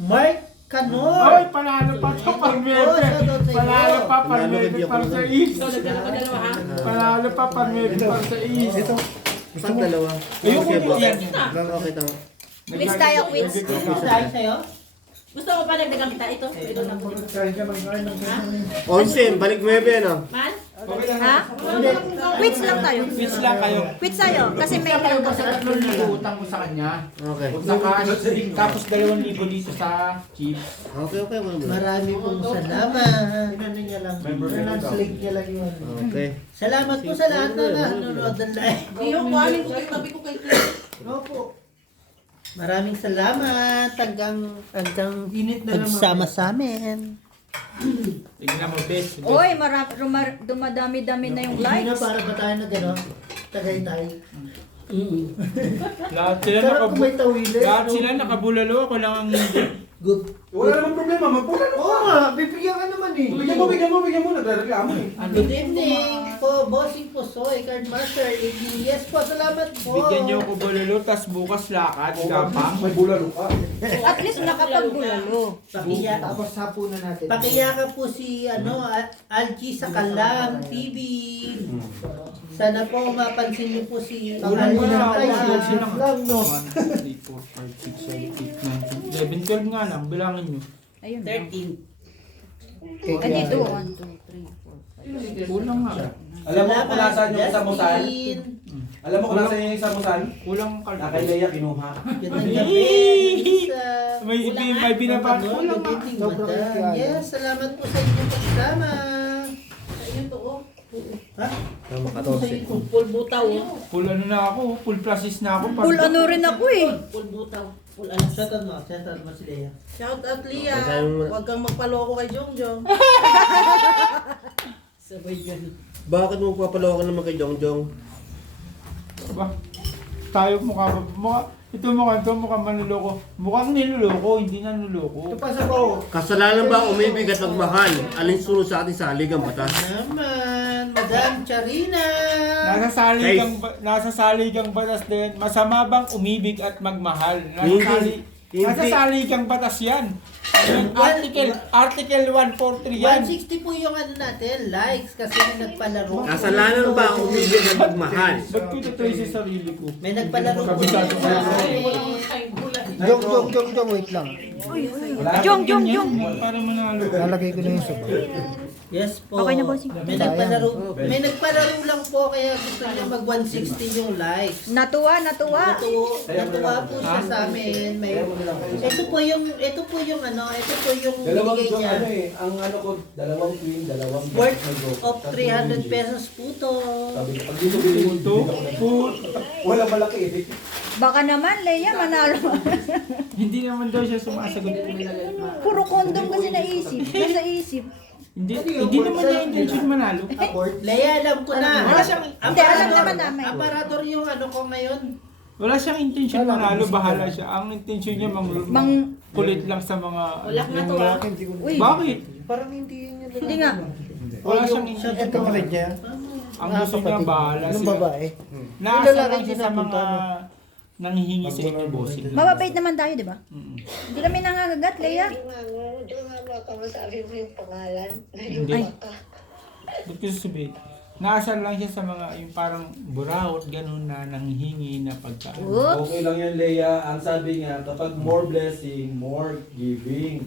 Mark Hoy, Canor. panalo pa to pag Oh, shoutout sa iyo. Panalo pa pag Panalo, maybe hindi ako para sa lang. is. So, nagdala ko dalawa ha. Panalo pa pag maybe para sa is. Ito. Saan dalawa? Ayoko Okay, mo boss. yan. Okay, tama. Quits tayo, quits. Dahil sa'yo? Gusto mo pa nagdagang kita? Ito. Ito lang. Kain ka ng kain ng kain. Onsen, balik 9 ano? Man? Ha? Quits lang tayo. Quits lang kayo. Quits tayo. Kasi may Kayo ba sa 3,000 utang mo sa kanya? Okay. Saka, tapos 2,000 dito sa chips. Okay, wala mo. Marami pong salamat. Pinano niya lang. Translate niya lang yun. Okay. Salamat po sa lahat na nanonood ng live. Iyo, kuhanin ko kay tabi ko kay Clay. Opo. Maraming salamat hanggang Init na naman. magsama sa amin. Tingnan mo, best. Oy, dumadami-dami na yung Hindi na likes. para ba tayo na gano'n? Tagay tayo. Lahat sila Sarap kung may tawilis. lahat sila nakabulalo, ako lang ang hindi. Good. Wala namang problema, magpula na. Oo nga, bibigyan ka naman eh. Bigyan mo, nagre-reklamo eh. Good evening po, Bossing Pusoy, Cardmaster. Yes po, salamat po. Bigyan niyo ako bulalo, tas bukas lakad, gapang. May bulalo ka. At least nakapagbulalo. Tapos hapunan natin. Pakiyaka po si Algie sa Kalang TV. Sana po mapansin niyo po si Ulan mo na Algie tayo, sa Kalang. lang no. 1, 2, 3, 4, 5, 6, 7, 8, 9, 10, 11, 12 nga lang, bilangin niyo. Ayun. 13. Andito, 1, 2, 3, 4, 5. Kulang nga. Alam mo kung nasaan yung samusan? Justin. Alam mo kung nasaan yung samusan? Kulang ang Na kay kalbo. Leia kinuha. Gandang gabi. Lisa. May binaba. Kulang nga. Good evening, madam. Yes, salamat po sa inyong pagsama. Ayun to, oh. Ha? Tama, Ano sa 14. iyo? Full butaw, oh. Full ano na ako, full process na ako. Full ano rin ako eh. Full butaw. Full alas. Shout out mo si Leia. Shout out, Lia. Basahin mo muna. Huwag kang magpaloko kay Jongjong. Sabay ganun. Bakit mo papalawakan naman kay Jongjong? Ba? Tayo ito mukhang manluloko. Mukhang niluloko, hindi nanluloko. Ito pa sa ko. Kasalanan ba umibig at magmahal? Alin sunod sa ating salig ang batas? Naman, Madam Charina. Nasa saligang batas din. Masama bang umibig at magmahal? Hindi. Nasa saligang batas yan. Yan, Article 143 yan. 160 po yung ano natin, likes kasi may nagpalaro. Kasalanan ba umibig at magmahal? Ba't ko ito sa sarili ko? May nagpalaro po Kabisado sa ko. Jong, wait lang. Jong. Para manalo. Lalagay ko na yung subo. Yes po. Okay na, bossing. May nagpalaro lang po kaya gusto niya mag 160 yung likes. Natuwa. Natuwa po siya sa amin. Ito po yung Dalawang binigay niya. ano eh, ang ano ko, dalawang twin, dalawang Worth may joke. of 300 pesos po to. Sabi ko, pag dito bilhin Puto. wala malaki eh. Baka naman, Leia, manalo. Hindi naman daw siya sumasagot. Puro kondom kasi naisip. Nasa isip. Hindi naman niya intention manalo. Leia, alam ko na. Hindi, alam naman namin. Aparador yung ano ko ngayon. Wala siyang intention manalo, bahala siya. Ang intention niya kulit lang sa mga... Ulak na to, ah. Uy, Bakit? Parang hindi yun yung hindi nga. Wala siyang intention. Ito ulit niya. Ang gusto niya, bahala Nung sila. babae. Naasa Yung lalaki lang siya sa mga pinapunta, nanghihingi sa inyo, bossing. Mababait naman tayo, di ba? Hindi kami nangangagat, Leia. Diyo nga baka masabi mo yung pangalan. Hindi. Baka. Ba't ko sasabihin? Naasar lang siya sa mga yung parang burawot, ganun na nanghihingi na pagkain. Oops. Okay lang yan, Leia. Ang sabi nga, kapag more blessing, more giving.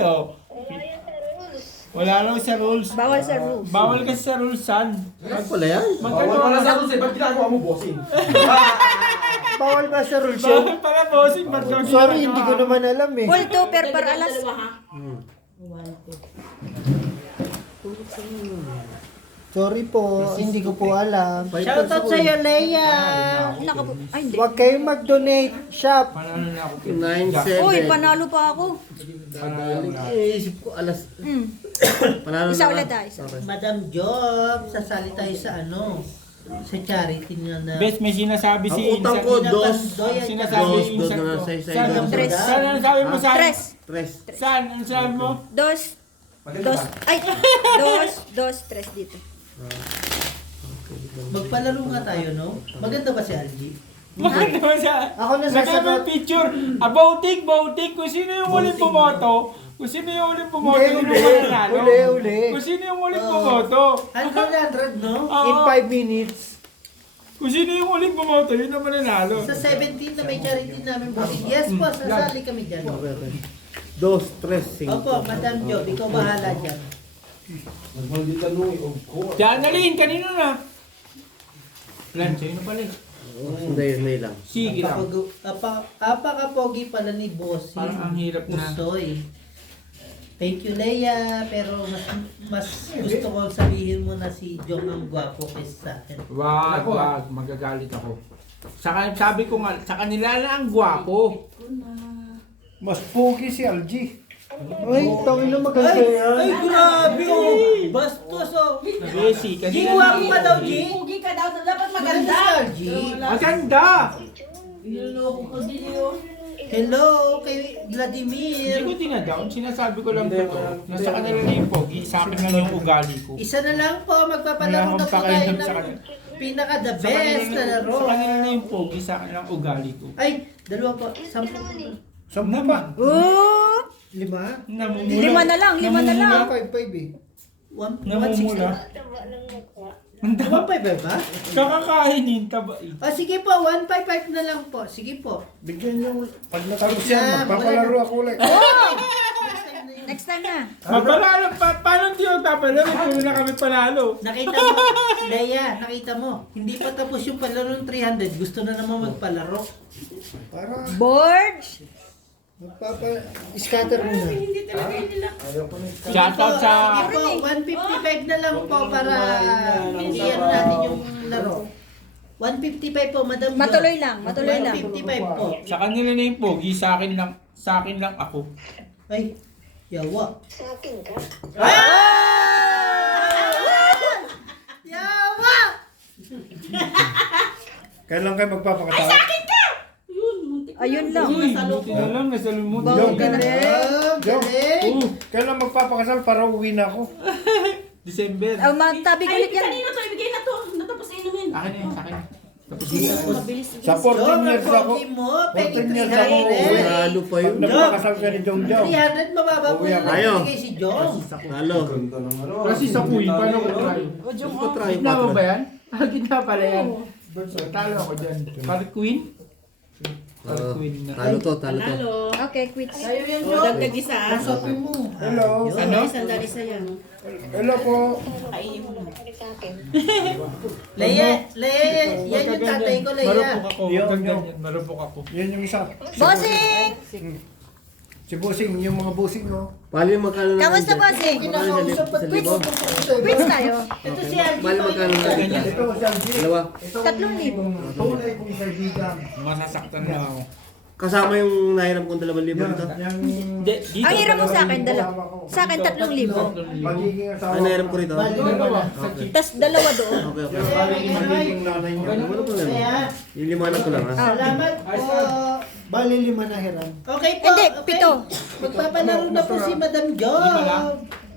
Oh. Wala yan sa rules. Wala lang sa rules. Bawal sa rules. Bawal kasi sa rules, son. Ano pala yan? Magkano Bawal pala sa rules eh, ba't ginagawa mo bossing? Bawal ba sa rules yun? Bawal pala, bossing. Ba't daw Sorry, ginagawa? hindi ko naman alam eh. Full to per alas. Dalawa, ha? Sorry po, hindi ko po alam. Shoutout sa iyo, Leia. Ay, hindi. Huwag kayong mag-donate. Shop. Panalo na ako. 9-7. Uy, panalo pa ako. Panalo na ako. Iisip ko alas. Hmm. Panalo Isa na ulit ka. tayo. Isa. Okay. Madam Job, sasali tayo sa ano? Sa charity na Bes, may sinasabi si Ang utang ko, dos. Sinasabi Dos Insan na ko. sa isa. Saan? Tres. Saan ang sabi mo saan? Tres. Tres. Saan? Ang sabi mo? Dos. Tres dito. Magpalaro nga tayo, no? Maganda ba si Algie? Bakit naman siya? Ako na Nagkama sasagot. picture. Voting. Kung sino yung uling pumoto. Kung sino yung uling pumoto, Uli, yun uli. yung mananalo. Uli. Kung sino yung uling pumoto. 100, no? In Oo. 5 minutes. Kung sino yung uling pumoto, yun ang mananalo. Sa 17 na may charity namin po. Yes po, sasali kami dyan. Dos, tres, cinco. Opo, Madam Job, ikaw bahala dyan. Nagmaldit ka nung of course. Janalyn, kanino na? Lan, sa'yo na pala eh. Hindi lang. Sige lang. Apakapogi pala ni Bossy. Parang ang hirap na. Pusoy. Thank you, Leia. Pero mas gusto ko sabihin mo na si Jong ang gwapo kaysa sa akin. Wag, magagalit ako. Sabi ko nga, sa kanila na ang gwapo. Mas pogi si Algie. Ay, tangin na maganda yan. Ay, grabe oh. Bastos oh. Besi, kasi G, guwapo ka daw, G. Pugi ka daw, dapat maganda. G. Maganda! Niloloko ko din yun. Hello, kay Hindi Vladimir. ko dinadown, sinasabi ko lang po. Nasa kanila na yung pogi, sa akin lang yung ugali ko. Isa na lang po, magpapalaro na po tayo Wala akong ng pakialam pinaka the Sa kanila best na laro. Sa kanila na yung pogi, sa akin lang ugali ko. Ay, dalawa po. 10. Sampu pa. Oh! 5? Namumula. Lima na lang, lima na lang. 5 eh. 1.6 Namumula. na. Taba ng mukha. 1.5 ba? Kakakainin, tabain. Ah, sige po, 1.55 na lang po. Sige po. Bigyan niyo, pag natapos Yeah, yan, magpapalaro ako ulit. Next time na. Mapalalo pa, paano hindi ako papalaro? Puro na kami panalo. Nakita mo, Leia, nakita mo. Hindi pa tapos yung palaro ng 300. Gusto na naman magpalaro. Para Board! scatter muna. Shoutout sa... Sige po, 155 na lang po para iyan natin yung laro. 155 po, Madam Jo. Matuloy lang, matuloy lang. 155 po. Sa kanila na yung pogi, sa akin lang ako. Ay, yawa. Sa akin ka? Yawa! Kailan kayo magpapakatawa? Ayun lang. Uy, buti na lang, nasa lumot. Bawal ka na. Galing! Kailan magpapakasal para uwi na ako? December. Magtabi Ay, ulit yan. kanina to, ibigay na to. Natapos na inumin. Akin na yun, sa akin. Tapos yun. Mabilis. Sa 14 years ako. mo, pwede 14 years ako. 300. Talo pa Pag yun. nagpakasal ka ni Jong Jong. 300 mababa po yung Tayo. nabigay si Jong. Talo. Kasi sa kuy, paano ko try? Gusto ko try. Gitna mo ba yan? Gitna pala yan. Talo ako dyan. Par queen? Par queen na. Talo to, talo to. Halo. Okay, quits. Tayo yan, Jo. Dagdag isa. Sabi mo. Hello. Ano? Isang dali sa yan. Hello po. Kainin mo na. Ano sa akin? Leia, yan yung tatay ko, Leia. Marupok ako, Yun, huwag kang yun. ganyan. Marupok ako. Yan yung isa. Bossing! Si Busing, yung mga busing mo. Bali magkano na Kamusta, bossing? Kinakausap at Quits. libo. Quits tayo. Ito si Algie. Bali magkano na Ganyan. Ito, si Algie. Dalawa. Ito, 3,000. tunay kong kaibigan. Masasaktan na ako. Kasama yung nahiram kong 2,000 dito. Hindi, dito. Ang hiram mo sa akin, sa akin 3,000. Magiging asawa. Ano nahiram ko rito? Dalawa. Sa chip. Tapos dalawa doon. Okay, okay. Magiging nanay niyo. Ano problema? Leia, Yung limanan ko lang ha. salamat po. Bali 5 na hiram. Okay po. Hindi, okay. 7. Magpapalaro na po si Madam Jo. Lima lang?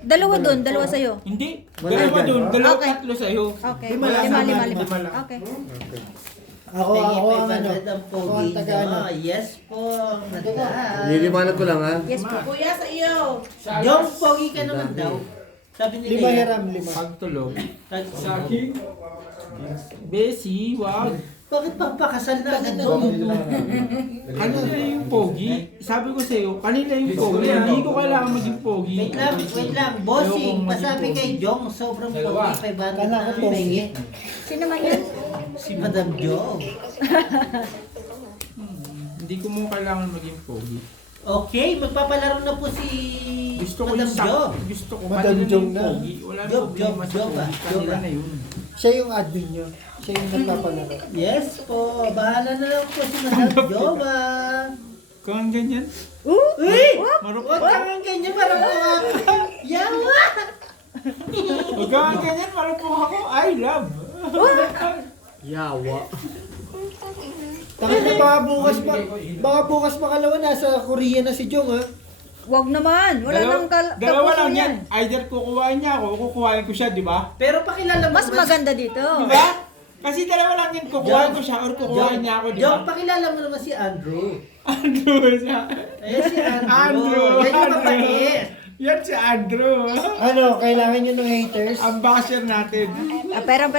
Dalawa doon, dalawa sa'yo. Hindi. Wala Dalawa dyan. doon. Dalawa, Okay. tatlo sa'yo. Okay, Lima lang, lima, lima, lima. lima lang. Okay. Ako ang ano. ang Ako pogi ang taga ano. nyo. Yes po, madam. Nilimanan ko lang ha. Yes po. Kuya, sa iyo. Jong, pogi ka naman daw. Sabi ni 5 Leia. hiram, 5. Pagtulog. Tag- Sa akin. Besi, wag. Bakit papakasal na agad Jong? Kanina yung pogi. Sabi ko sa'yo, kanina yung pogi. Hindi ko kailangan maging pogi. Wait lang. Bossing, Ayokong maging pasabi pogi. kay Jong, sobrang Dalawa. pogi, 500 Kala na ko pogi. pingi. Sino man yan? Si Madam Jo. Hindi ko mo kailangan maging pogi. Okay, magpapalaro na po si Gusto ko Madam yung Jo. Gusto ko Madam kanina Jong yung na. pogi. Wala na Job, problema sa Job, pogi. Job. Kanila na yun. Siya yung admin nyo. Siya yung nagpapalaro. Yes po, bahala na lang po si Madam Jo ba? Kung ganyan. Uy! Marupok. Huwag kang ganyan, parang mga... Yawa! Huwag kang ganyan. Marupok ako. I love. Yawa. Takot na baka bukas makalawa nasa Korea na si Jong ha. Wag naman. Wala nang Dalawa kapuso lang yan. yan. Either kukuhain niya ako o kukuhain ko siya, di ba? Pero pakilala mo Mas naman- maganda dito. Di ba? Kasi dalawa lang yan. Kukuhain ko siya or kukuhain niya ako, di Jong, ba? pakilala mo naman si Andrew. Andrew siya. Ayan si Andrew. Andrew. Yan yung Andrew. mabait. Yan si Andrew. Ano, kailangan nyo ng haters? Ang basher natin. Perang.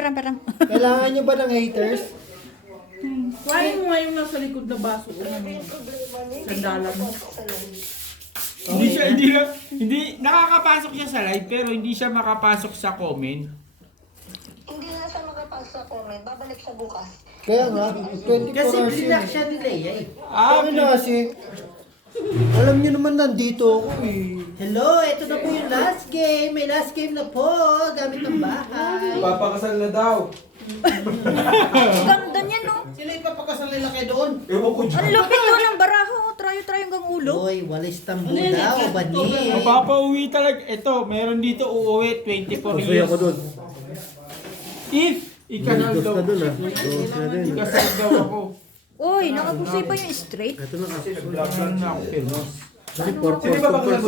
Kailangan nyo ba ng haters? Kuhain mo nga yung nasa likod na baso. Sandala mo. Hindi nakakapasok siya sa live pero hindi siya makapasok sa comment. Hindi na siya makapasok sa comment. Babalik siya bukas. Kaya nga, 24 Kasi hours blinak yun. siya ni Leia eh. Ano na kasi, alam nyo naman nandito ako eh. Hello, ito na po yung last game. May last game na po. Gamit ng bahay. Papakasal na daw. Hanggang doon yan, no? Sila ipapakasal nila kayo doon. Ewan ko Ang lupit doon ng baraho. Trayo hanggang ulo. ulo. Hoy, walis tambo daw, bani. Mapapauwi talaga. Ito, meron dito uuwi 24 Gusto years. ako doon. If ikasal Gusto daw. ka doon ah. Gusto ka din. Ikasal daw ako. Uy, nakapusoy pa yung straight. Ito na ka. Ano na ako, pero. Kasi purpose lang ako eh.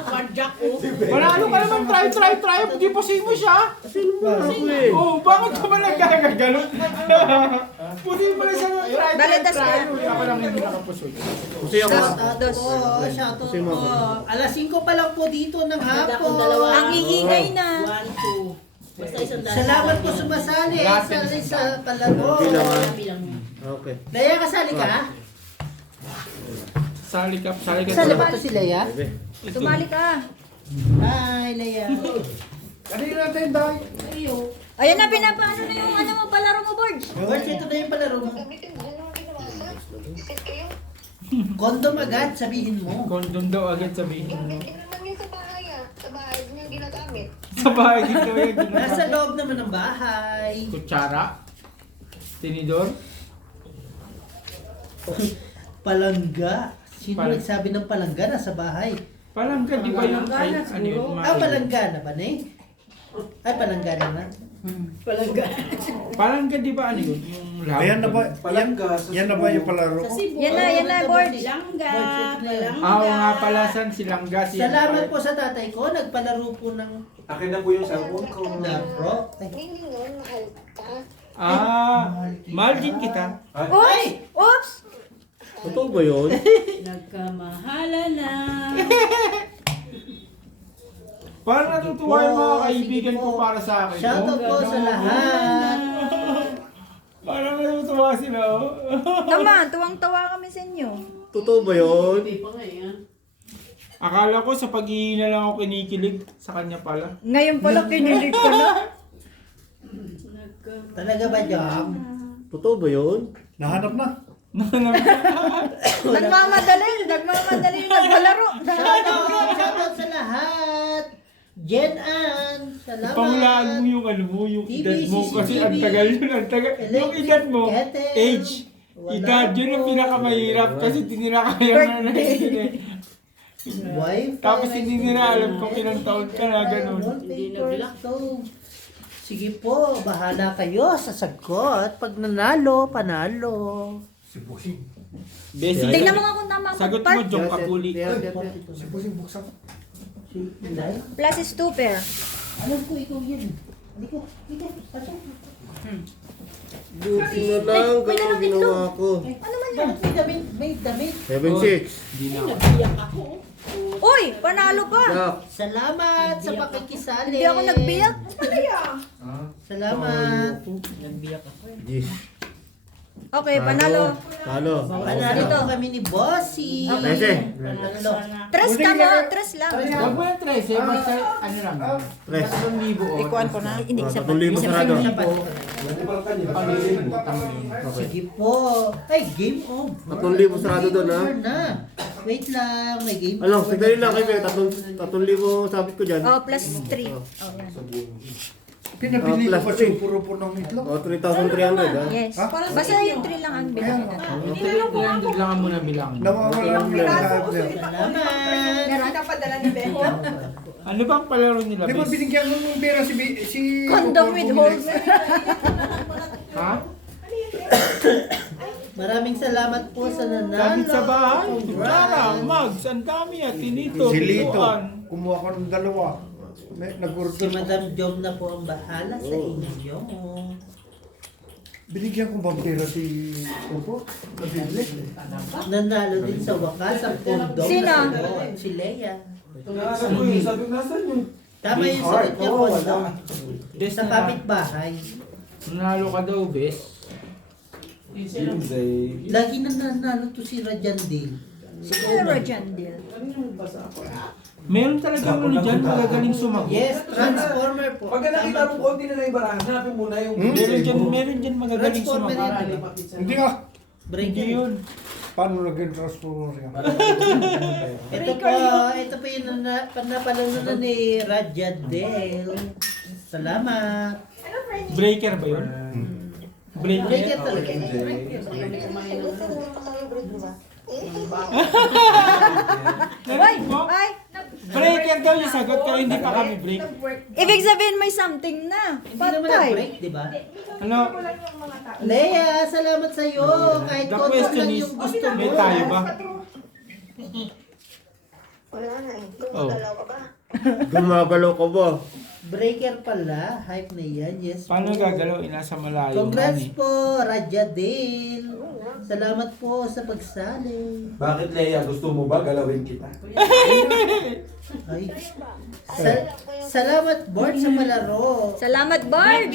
Cardiac oh. Manalo ka naman, try. Hindi pusing mo siya. Sino ba ako eh? Oh, bakit ka ba nagkakaganon? Pusing mo na siya ng try. Balitas ka. Ako lang hindi nakapusoy. Kasi ako. Shoutout po, shoutout Kasi mo po. ako. Alas 5 pa lang po dito ng hapon. Ang iingay na. 1, 2. Basta isang daan. Salamat po sumasali sa palaro. Bilang ah. Bilang. Okay. Leia, kasali ka? Sali ka. Kasali ba ito si Leia? Bebe. Sumali ka. Hi, Leia. Kanina natin dahil. Ayan na, pinapaano na yung ano mo, palaro mo, Borge. George, ito na yung palaro mo. Gamitin mo naman ginawasa. Sit kayo. Kondom agad, sabihin mo. Kondom daw agad sabihin mo. Gamitin naman yun sa bahay ah. Sa bahay niya ginagamit. Sa bahay dito yung Nasa ginagawa. loob naman ng bahay. Kutsara. Tinidor. Palangga. Sino Palang- nagsabi ng palangga nasa bahay? Palangga, di ba yung ay, ano yun? Palangga na ba, ne? Ay, palangga naman. Palangga, di ba ano yun? Yung lahat. Ayan na ba? Yan na ba yung palaro ko? Yan na, Borge. Langga. Oo nga pala, san si Langga. Si Salamat po sa tatay ko. Nagpalaro po ng Akin na po yung cellphone ko. laro. Ay. Hindi nun, mahal ka. Mahal din kita. Oops! Oops! Totoo ba yun? Nagkamahala na. Parang natutuwa yung mga kaibigan ko para sa akin. Shoutout po sa lahat. Parang natutuwa sila. Oh. Naman, tuwang-tawa kami sa inyo. Totoo ba yun? Hindi pa nga yan. Akala ko sa pag-iina lang ako kinikilig. Sa kanya pala. Ngayon pala kinilig ko na. Talaga ba, Jom? Totoo ba yun? Nahanap na. Nagmamadali nagpalaro. Shoutout sa lahat. Jen Ann, salamat. Pangulaan mo yung ano mo, yung edad mo. Kasi ang tagal yun, ang tagal. Yung edad mo, age. Edad yun ang pinakamahirap kasi tinira kayo na nakikinig. Wife. Tapos hindi nila alam kung ilang taon ka na, ganun. Hindi nag-lock. Sige po, bahala kayo sa sagot. Pag nanalo, panalo. Basic. Tingnan mo nga kung tama ang Sagot mo, pag-part. Jong Kapuli. Si Pusing buksan ko. Si Inday? Plus is 2 pair. Alam ko, ikaw yan. Halika, pasok. Buti na lang, ganun ginawa ko. Ano man yan? May damit. 7-6. Nagbiyak ako. Uy, panalo ka. Jack. Salamat sa pakikisali. Hindi ako nagbiyak. Salamat. Yes. Okay, panalo. Talo. Panalo kami ni Bossy. Kasi. Panalo. Tres ka mo, tres lang. Huwag mo yung 13, basta ano lang. 3,000 o. Ikuan ko na. Hindi, isa pa. 3,000 sarado. Isa pa. Sige po. Ay, game on. 3,000 sarado doon ha. Over na. Wait lang, may game Ano, over. sagdali lang kayo. 3,000 sabit ko dyan. Oh, plus 3. Oh, yan. Pinabili ko plus pa three. siya puro ng itlog. O, 3,300 ha. Yes. Basta yung 3 lang ang bilhin natin. 300 lang ang muna bilang. Nawawala ng lahat niya. Salamat. Ano bang palaro nila, Di ba Bes? binigyan mo ng pera si Condom with holes. Ha? Maraming salamat po sa nanalo. Gamit sa bahay. Kutsara, mugs, ang dami at tinito, Si Lito. biluan. Kumuha ko ng dalawa. Si Nag-order. Madam Jom na po ang bahala sa inyo. Binigyan ko bang pera si Opo? Nabili. Nanalo din sa wakas ang kondom Sino? na sagot. Si Leia. Sabi ko nasan yung Tama yung sagot niya, kondom. Des Sa na, kapitbahay. nanalo ka daw, Bes. Lagi na nanalo to si Rajandil. Siguro dyan, deal. Meron talagang ano dyan, magagaling sumagot. Yes, Transformer po. Pagka nakita mo konti na yung barahan, hanapin mo na yung Meron dyan magagaling Transformer sumagot. yan. Hindi nga. Break Hindi yun. Paano naging transformer yan? Ito po yung napalano na ni Rajandil. Salamat. Breaker ba yun? Breaker Breaker? talaga. Kasi naman tayo Narinig mo? Ay, Breaker daw yung sagot ko, hindi pa kami break. ibig sabihin may something na. Hindi naman Patay. na-break, di ba? Ano? Lea, salamat sa iyo. Kahit The konti question lang is, yung gusto mo. may tayo ba? Wala na eh. Oh. Gumagalaw ka ba? Gumagalaw ka ba? Breaker pala. Hype na yan. Yes Paano po. gagalaw? Inasa malayo. Congrats Ani. po, Radya Dale. Salamat po sa pagsali. Bakit, Leia? Gusto mo ba galawin kita? Ay. Salamat, Board, sa palaro. Salamat, Bard.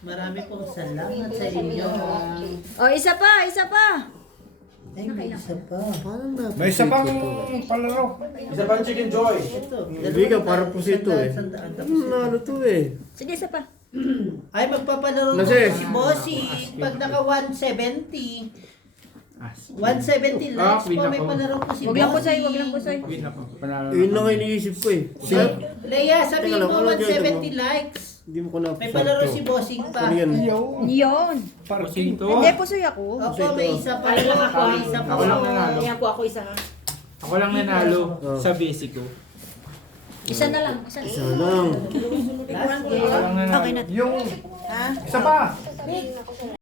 Marami pong salamat sa inyo. O, isa pa, isa pa. Ay, may isa pa. Parang na. May isa pang palaro. Isa pang Chicken Joy. Ito. Hindi ka, parang pusito eh. Sandaan, tapos ito. Ano to eh? Sige, isa pa. Ay, magpapalaro ko Nasi. si Bossy. Pag naka 170, 170 Ah, likes win po, may ako. palaro ko si Wag lang po Bossy. sa'yo, wag lang po sa'yo. Win na po. Panalo Yun na lang po. iniisip ko eh. Leia, sabihin Teka lang, mo ano dyan, 170 likes. Hindi mo ko na. May palaro si Bossing pa. Ano yan? Yun. Parking to. Hindi, pusoy ako. Opo, may isa pa. Para lang ako. May isa pa. Ako lang nanalo. Kaya po ako isa ha. Ako lang nanalo Oh. sa basic ko. Isa na lang. Isa Isa lang. Last Ako game. lang nanalo. Okay na. Yung isa pa.